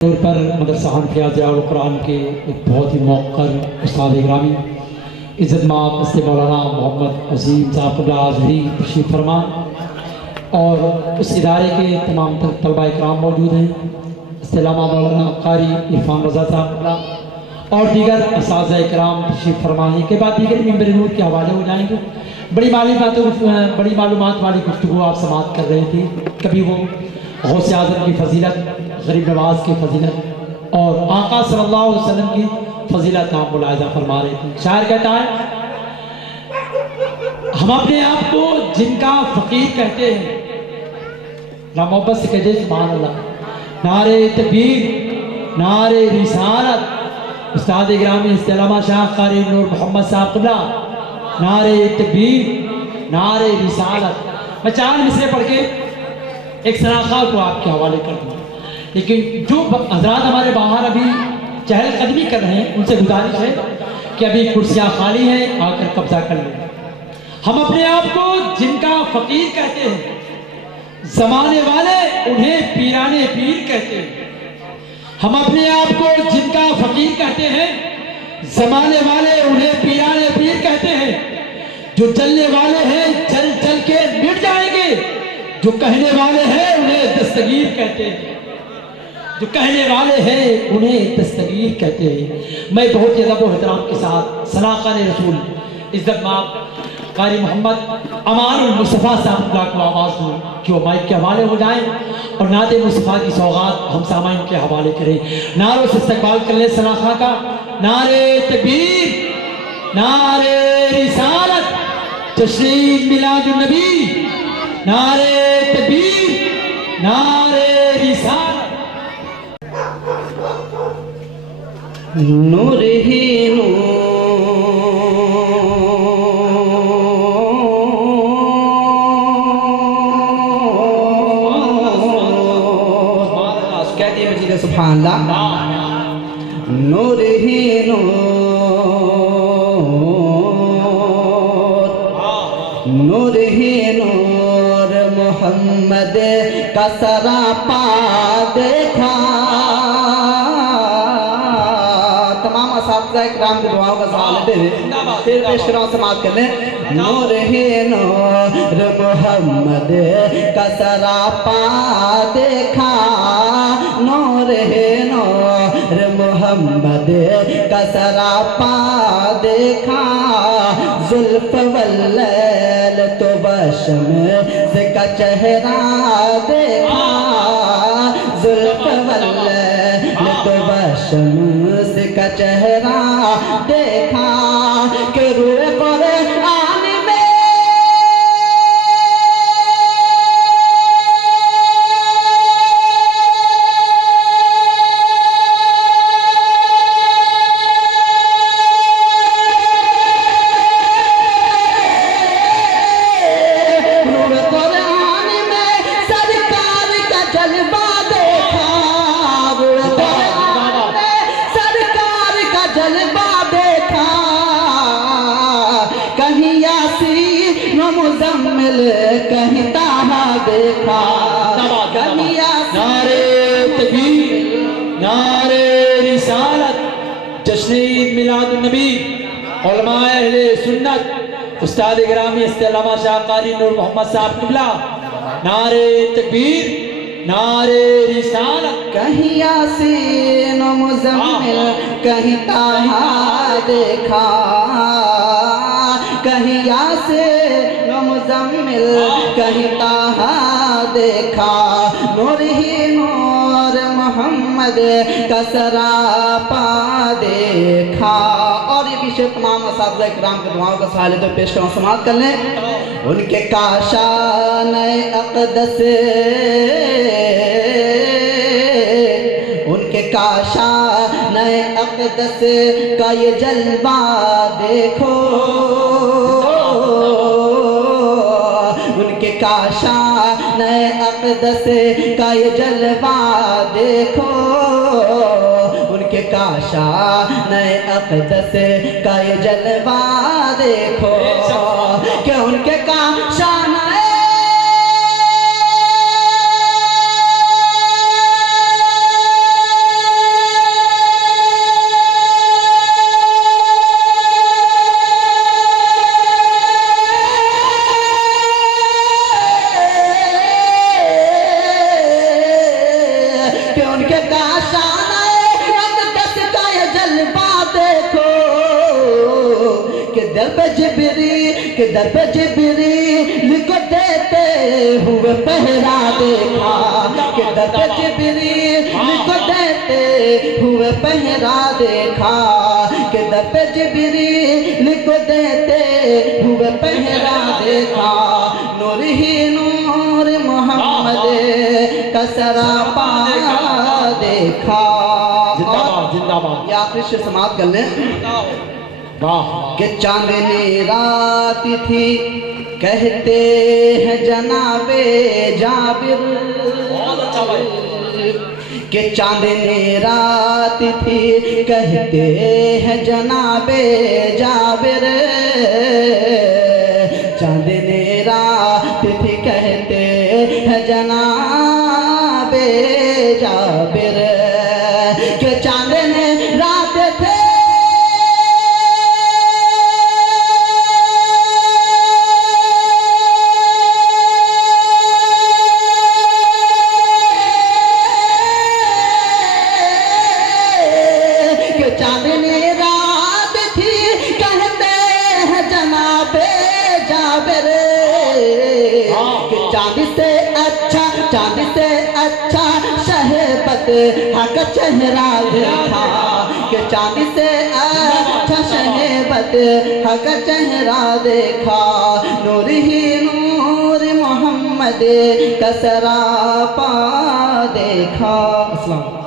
तौर पर मदरसा हनफिया ज़ियाउल कुरान के एक बहुत ही मौक़र उस्ताद ग्रामी इज़्ज़त माब हज़रत मौलाना मोहम्मद अज़ीम साहब क़िबला आज़हरी तशरीफ़ फरमा और उस इदारे के तमाम तलबा इकराम मौजूद हैं। इसके अलावा मौलाना कारी इरफान रज़ा साहब क़िबला और दीगर असातिज़ा इकराम तशरीफ़ फरमाने के बाद दीगर मिंबर नूर के हवाले हो जाएंगे। बड़ी मालूमात वाली गुफ्तगू आप समाअत कर रहे थे। कभी वो गौसे आज़म की फजीलत, गरीब नवाज की फजीलत और आका सल्लल्लाहु अलैहि वसल्लम की फजीलत आप मुलाहिज़ा फरमा रहे थे। शायर कहता है, हम अपने आप को जिनका फ़कीर कहते हैं, ना मोहब्बत से कहते सुभान अल्लाह, नारे तकबीर, नारे रिसालत, उस्ताद ग्रामी इस्तेलामा शाह कारी नूर मोहम्मद साहब क़िबला, नारे तकबीर, नारे रिसालत। मैं 4 मिसरे पढ़ के एक सराखा को आपके हवाले कर दूँ, लेकिन जो हजरात हमारे बाहर अभी चहलकदमी कर रहे हैं उनसे गुजारिश है कि अभी कुर्सियाँ खाली हैं, आकर कब्जा कर लें। हम अपने आप को जिनका फ़कीर कहते हैं, ज़माने वाले उन्हें पीराने पीर कहते हैं। हम अपने आप को जिनका फ़कीर कहते हैं, ज़माने वाले उन्हें पीराने पीर कहते हैं। जो चलने वाले हैं चल चल के मिट जाएंगे, जो कहने वाले हैं उन्हें दस्तगीर कहते हैं। जो कहने वाले हैं उन्हें दस्तगीर कहते हैं। मैं बहुत ही अदब व एहतराम के साथ सनाक़ान रसूल इज़्ज़त माब कारी मोहम्मद अमानुल मुस्तफ़ा साहब को आवाज़ दूँ कि वो माइक के हवाले हो जाएं और नाते मुस्तफ़ा की सौगात हम सामाइन के हवाले करें। नारों से इस्तक़बाल कर ले सनाखा का। नारे तकबीर, नारे रिसालत, तशरीफ़ मिलादुन नबी, नारे तकबीर, नारे रिसालत। नूर ही नूर, कहती है मजीद सुभान अल्लाह। नूर ही नूर, नूर ही नूर, मोहम्मद का सरापा देखा। इकराम की दुआओं का सवाल लेते हुए फिर पेश करो, समाप्त कर लें। नूर ही नूर, मोहम्मद का सरापा देखा। नूर ही नूर, मोहम्मद का सरापा देखा। जुल्फ वल्लैल तो बशम से का चेहरा देखा। जुल्फ वल्लैल तो बशम से का चेहरा देखा कि रूए कुरान में रूए कुरान में सरकार का जलवा देखा। रूए कुरान में सरकार का जलवा देखा। कहीं यासीन व मुज़म्मिल, कहीं ताहा देखा। कहीं नारे तकबीर, नारे रिसालत, तशरीफ़ मिलादुन नबी, उलमाए अहले सुन्नत, उस्ताद ग्रामी इस्तेलामा शाह कारी नूर मोहम्मद साहब क़िबला, नारे तकबीर, नारे रिसालत। कहीं यासीन व मुज़म्मिल, कहीं ताहा देखा। कहीं यासीन व मुज़म्मिल, कहीं ताहा देखा। नूर ही नूर, मोहम्मद का सरापा देखा। और ये विषय तमाम असातिज़ा इकराम के दुआओं का सवाल तो पेश करो, समाप्त कर लें। उनके काशाने अक़दस, उनके काशाने अक़दस का ये जलवा देखो। उनके काशाने अक़दस का ये जलवा देखो। उनके काशाने अक़दस का ये जलवा देखो कि उनके काशाने दर पे जिब्रील को देते हुए पहरा देखा, कि दर पे जिब्रील को देते हुए पहरा देखा, कि दर पे जिब्रील को देते हुए पहरा देखा। नूर ही नूर मोहम्मद का सरापा देखा। जिंदाबाद। ये आखिरी शेर समाप्त कर लें। कि चांदनी रात थी कहते हैं जनाबे जाबिर, कि चांदनी रात थी कहते हैं जनाबे जाबिर, चांदनी रात थी कहते हैं जनाबे जाबिर, कि चांदनी रात थे चांदी से अच्छा शहबत हक चेहरा देखा, कि चांदी से अच्छा शहबत हक चेहरा देखा। नूर ही नूर मोहम्मद का सरापा देखा। अस्सलाम।